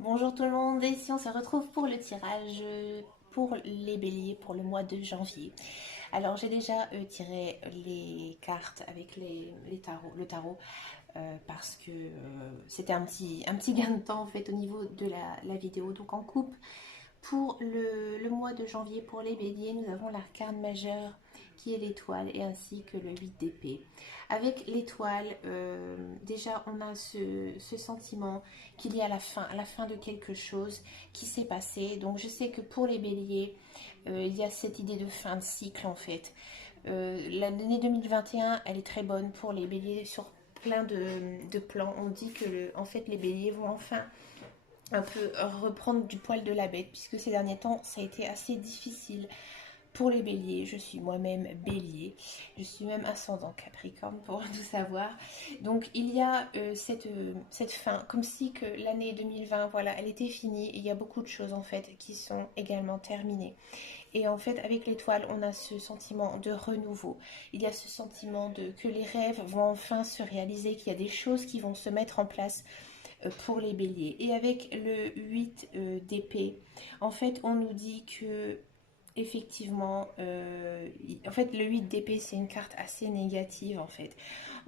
Bonjour tout le monde, et ici on se retrouve pour le tirage pour les béliers pour le mois de janvier. Alors j'ai déjà tiré les cartes avec le tarot parce que c'était un petit gain de temps en fait au niveau de la vidéo. Donc en coupe, pour le mois de janvier, pour les béliers, nous avons l'arcane majeur qui est l'étoile et ainsi que le 8 d'épée. Avec l'étoile, déjà on a ce sentiment qu'il y a la fin de quelque chose qui s'est passé. Donc je sais que pour les béliers, il y a cette idée de fin de cycle en fait. L'année 2021, elle est très bonne pour les béliers sur plein de plans. On dit que en fait les béliers vont enfin un peu reprendre du poil de la bête, puisque ces derniers temps, ça a été assez difficile pour les béliers. Je suis moi-même bélier, je suis même ascendant Capricorne pour tout savoir. Donc il y a cette fin, comme si que l'année 2020, voilà, elle était finie. Et il y a beaucoup de choses en fait qui sont également terminées. Et en fait, avec l'étoile, on a ce sentiment de renouveau. Il y a ce sentiment de que les rêves vont enfin se réaliser, qu'il y a des choses qui vont se mettre en place pour les béliers. Et avec le 8 d'épée, en fait, on nous dit que effectivement, en fait, le 8 d'épée, c'est une carte assez négative, en fait.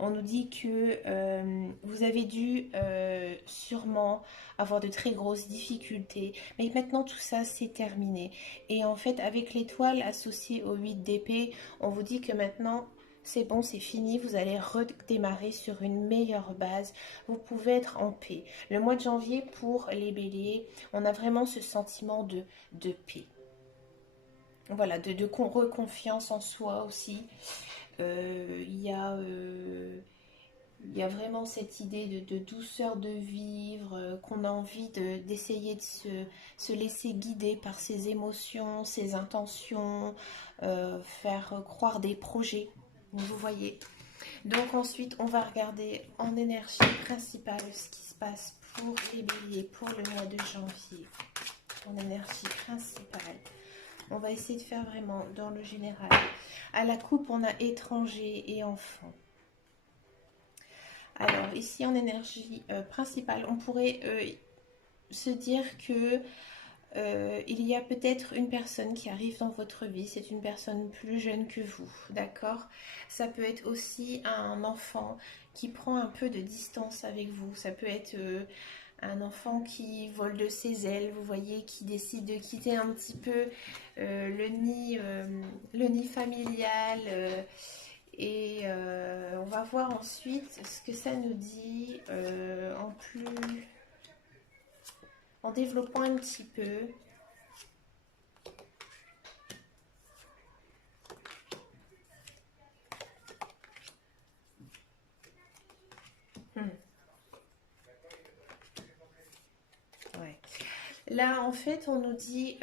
On nous dit que vous avez dû sûrement avoir de très grosses difficultés, mais maintenant tout ça, c'est terminé. Et en fait, avec l'étoile associée au 8 d'épée, on vous dit que maintenant, c'est bon, c'est fini, vous allez redémarrer sur une meilleure base, vous pouvez être en paix. Le mois de janvier, pour les béliers, on a vraiment ce sentiment de paix. Voilà, de reconfiance en soi aussi. Il y a vraiment cette idée de douceur de vivre, qu'on a envie d'essayer de se laisser guider par ses émotions, ses intentions, faire croire des projets. Vous voyez. Donc ensuite, on va regarder en énergie principale ce qui se passe pour les béliers pour le mois de janvier. En énergie principale. On va essayer de faire vraiment dans le général. À la coupe, on a étranger et enfant. Alors ici en énergie principale, on pourrait se dire que il y a peut-être une personne qui arrive dans votre vie, c'est une personne plus jeune que vous, d'accord? Ça peut être aussi un enfant qui prend un peu de distance avec vous, ça peut être un enfant qui vole de ses ailes, vous voyez, qui décide de quitter un petit peu le nid familial. On va voir ensuite ce que ça nous dit en développant un petit peu. Hmm, ouais. Là, en fait, on nous dit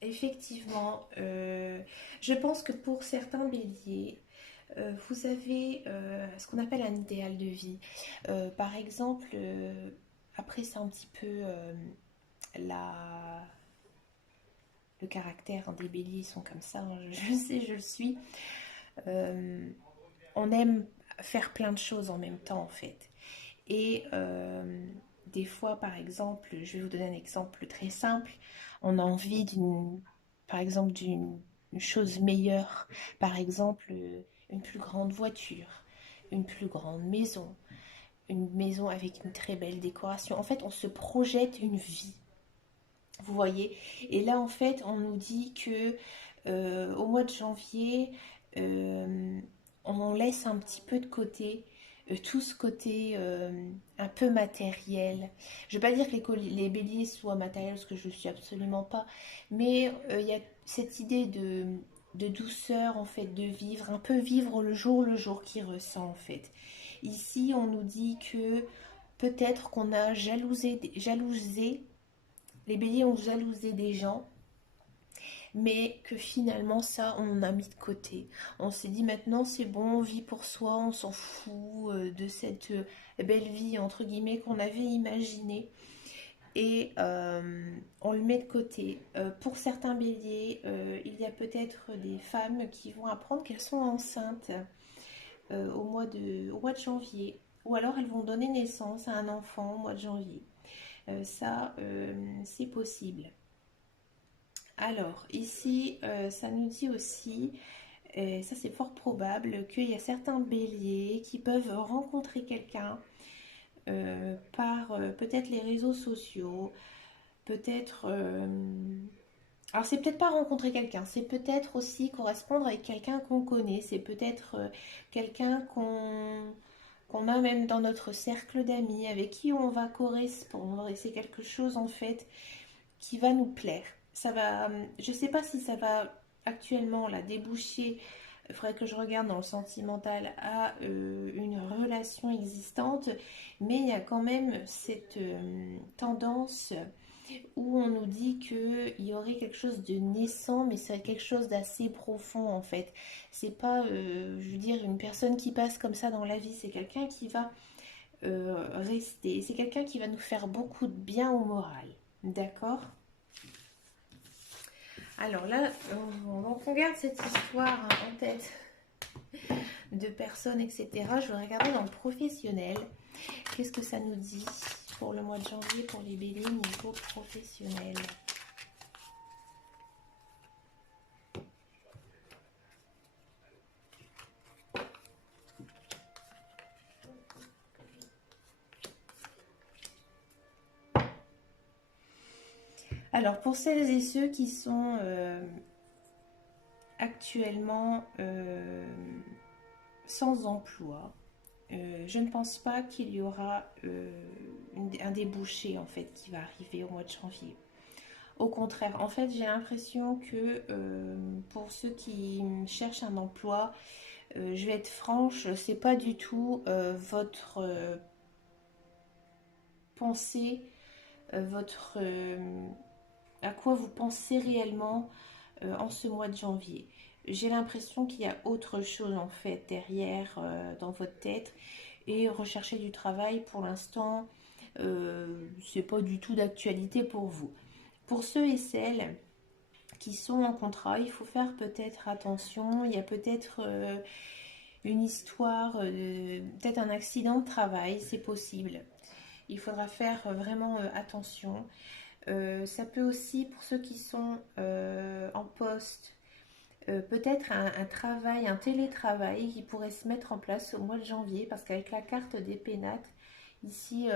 effectivement, je pense que pour certains béliers, vous avez ce qu'on appelle un idéal de vie. Par exemple, après c'est un petit peu la, le caractère, hein, des béliers sont comme ça, hein, je sais, je le suis. Euh, on aime faire plein de choses en même temps en fait. Et des fois, par exemple, je vais vous donner un exemple très simple. On a envie par exemple, d'une chose meilleure. Par exemple, une plus grande voiture, une plus grande maison, une maison avec une très belle décoration. En fait, on se projette une vie. Vous voyez? Et là, en fait, on nous dit que au mois de janvier, euh, on laisse un petit peu de côté tout ce côté un peu matériel. Je ne veux pas dire que les béliers soient matériels, parce que je ne le suis absolument pas, mais il y a cette idée de douceur, en fait, de vivre, un peu vivre le jour qui ressent, en fait. Ici, on nous dit que peut-être qu'on a jalousé, les béliers ont jalousé des gens, mais que finalement ça on a mis de côté. On s'est dit maintenant c'est bon, on vit pour soi, on s'en fout de cette belle vie entre guillemets qu'on avait imaginée et on le met de côté. Pour certains béliers, il y a peut-être des femmes qui vont apprendre qu'elles sont enceintes au mois de janvier. ou alors elles vont donner naissance à un enfant au mois de janvier. Ça, c'est possible. Alors, ici, ça nous dit aussi, et ça c'est fort probable, qu'il y a certains béliers qui peuvent rencontrer quelqu'un par peut-être les réseaux sociaux, peut-être... alors c'est peut-être pas rencontrer quelqu'un, c'est peut-être aussi correspondre avec quelqu'un qu'on connaît, c'est peut-être quelqu'un qu'on a même dans notre cercle d'amis, avec qui on va correspondre, et c'est quelque chose en fait qui va nous plaire. Ça va, je sais pas si ça va actuellement là déboucher, il faudrait que je regarde dans le sentimental, à une relation existante, mais il y a quand même cette tendance où on nous dit qu'il y aurait quelque chose de naissant, mais c'est quelque chose d'assez profond en fait. C'est pas, je veux dire, une personne qui passe comme ça dans la vie, c'est quelqu'un qui va rester, c'est quelqu'un qui va nous faire beaucoup de bien au moral. D'accord? Alors là, on garde cette histoire en tête de personnes, etc. Je vais regarder dans le professionnel. Qu'est-ce que ça nous dit pour le mois de janvier pour les béliers niveau professionnel? Alors pour celles et ceux qui sont actuellement sans emploi, je ne pense pas qu'il y aura un débouché en fait qui va arriver au mois de janvier. Au contraire, en fait, j'ai l'impression que pour ceux qui cherchent un emploi, je vais être franche, c'est pas du tout votre pensée, votre à quoi vous pensez réellement en ce mois de janvier. J'ai l'impression qu'il y a autre chose en fait derrière dans votre tête, et rechercher du travail pour l'instant, c'est pas du tout d'actualité pour vous. Pour ceux et celles qui sont en contrat, il faut faire peut-être attention. Il y a peut-être une histoire, peut-être un accident de travail, c'est possible. Il faudra faire vraiment attention. Ça peut aussi, pour ceux qui sont en poste, peut-être un travail, un télétravail qui pourrait se mettre en place au mois de janvier, parce qu'avec la carte des pénates, ici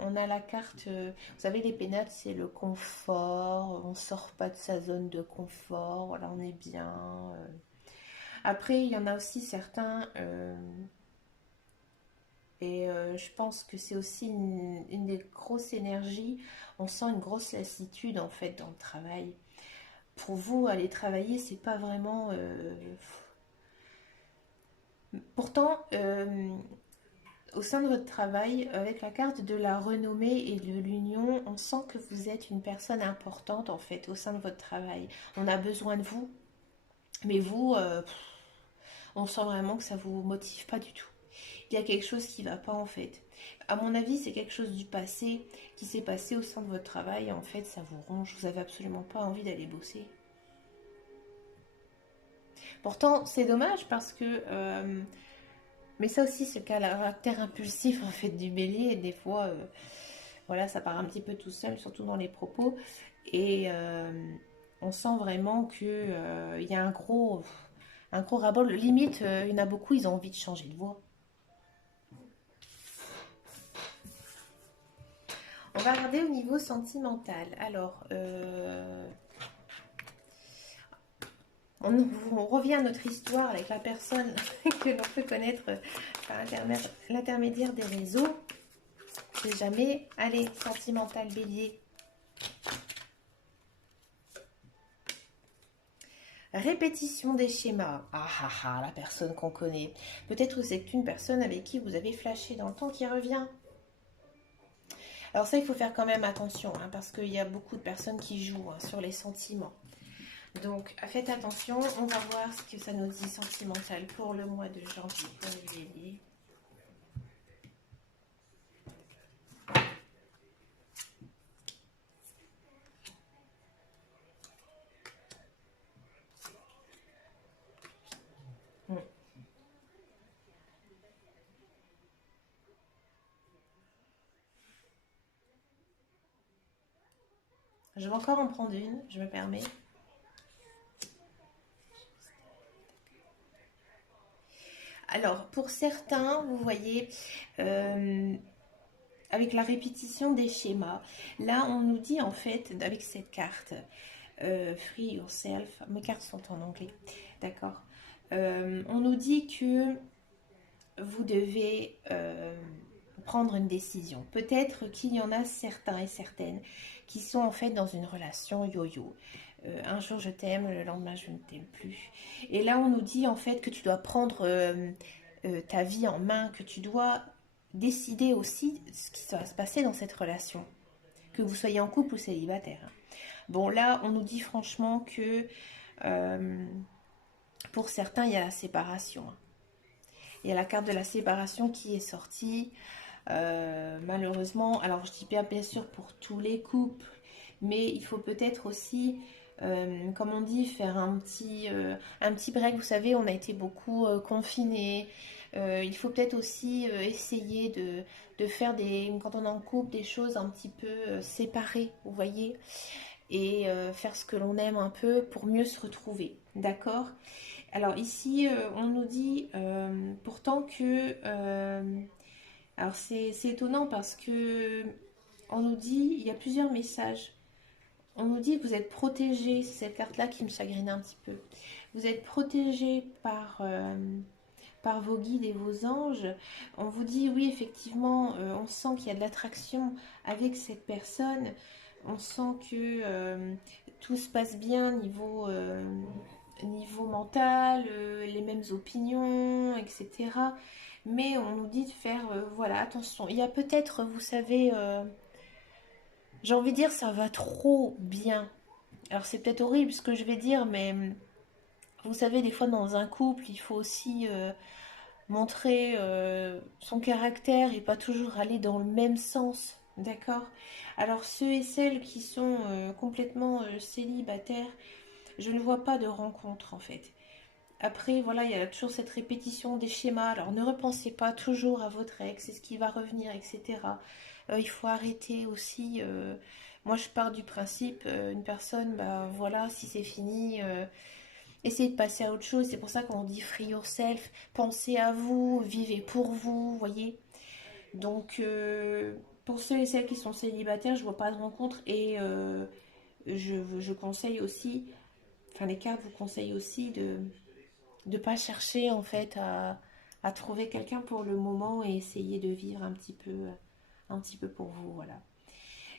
on a la carte, vous savez, les pénates c'est le confort, on sort pas de sa zone de confort, voilà, on est bien. Après, il y en a aussi certains, et je pense que c'est aussi une des grosses énergies, on sent une grosse lassitude en fait dans le travail. Pour vous, aller travailler, c'est pas vraiment. Pourtant, au sein de votre travail, avec la carte de la renommée et de l'union, on sent que vous êtes une personne importante en fait au sein de votre travail. On a besoin de vous, mais vous, on sent vraiment que ça vous motive pas du tout. Il y a quelque chose qui va pas en fait. À mon avis, c'est quelque chose du passé qui s'est passé au sein de votre travail. Et en fait, ça vous ronge. Vous avez absolument pas envie d'aller bosser. Pourtant, c'est dommage parce que mais ça aussi, c'est le caractère impulsif en fait du bélier. Et des fois, voilà, ça part un petit peu tout seul, surtout dans les propos. Et on sent vraiment que il y a un gros ras-bol. Limite, il y en a beaucoup, ils ont envie de changer de voix. On va regarder au niveau sentimental. Alors, on revient à notre histoire avec la personne que l'on peut connaître par l'intermédiaire des réseaux. C'est jamais. Allez, sentimental bélier. Répétition des schémas. Ah ah ah, la personne qu'on connaît. Peut-être que c'est une personne avec qui vous avez flashé dans le temps qui revient. Alors ça, il faut faire quand même attention, hein, parce qu'il y a beaucoup de personnes qui jouent sur les sentiments. Donc, faites attention. On va voir ce que ça nous dit sentimental pour le mois de janvier pour les béliers. Je vais encore en prendre une, je me permets. Alors, pour certains, vous voyez, euh, avec la répétition des schémas, là, on nous dit en fait, avec cette carte, Free Yourself, mes cartes sont en anglais, d'accord. On nous dit que vous devez prendre une décision. Peut-être qu'il y en a certains et certaines qui sont en fait dans une relation yo-yo. Un jour je t'aime, le lendemain je ne t'aime plus. Et là on nous dit en fait que tu dois prendre ta vie en main, que tu dois décider aussi ce qui va se passer dans cette relation, que vous soyez en couple ou célibataire. Bon là on nous dit franchement que euh, pour certains il y a la séparation. Il y a la carte de la séparation qui est sortie. Malheureusement, alors je dis bien sûr pour tous les couples, mais il faut peut-être aussi, comme on dit, faire un petit break. Vous savez, on a été beaucoup confinés. Il faut peut-être aussi essayer de faire quand on est en couple, des choses un petit peu séparées, vous voyez, et faire ce que l'on aime un peu pour mieux se retrouver. D'accord? Alors ici, on nous dit pourtant que alors c'est étonnant parce que on nous dit, il y a plusieurs messages. On nous dit que vous êtes protégé, c'est cette carte-là qui me chagrine un petit peu. Vous êtes protégé par vos guides et vos anges. On vous dit, oui, effectivement, on sent qu'il y a de l'attraction avec cette personne. On sent que tout se passe bien niveau mental, les mêmes opinions, etc. Mais on nous dit de faire, voilà, attention. Il y a peut-être, vous savez, j'ai envie de dire, ça va trop bien. Alors c'est peut-être horrible ce que je vais dire, mais vous savez, des fois dans un couple, il faut aussi montrer son caractère et pas toujours aller dans le même sens. D'accord? Alors ceux et celles qui sont complètement célibataires, je ne vois pas de rencontre en fait. Après, voilà, il y a toujours cette répétition des schémas. Alors, ne repensez pas toujours à votre ex, c'est ce qui va revenir, etc. Il faut arrêter aussi. Moi, je pars du principe, une personne, bah voilà, si c'est fini, essayez de passer à autre chose. C'est pour ça qu'on dit free yourself. Pensez à vous, vivez pour vous, voyez. Donc, pour ceux et celles qui sont célibataires, je vois pas de rencontre et je conseille aussi, enfin, les cartes vous conseillent aussi de pas chercher en fait à trouver quelqu'un pour le moment et essayer de vivre un petit peu pour vous, voilà.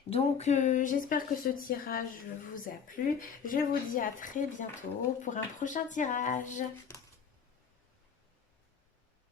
Donc j'espère que ce tirage vous a plu. Je vous dis à très bientôt pour un prochain tirage.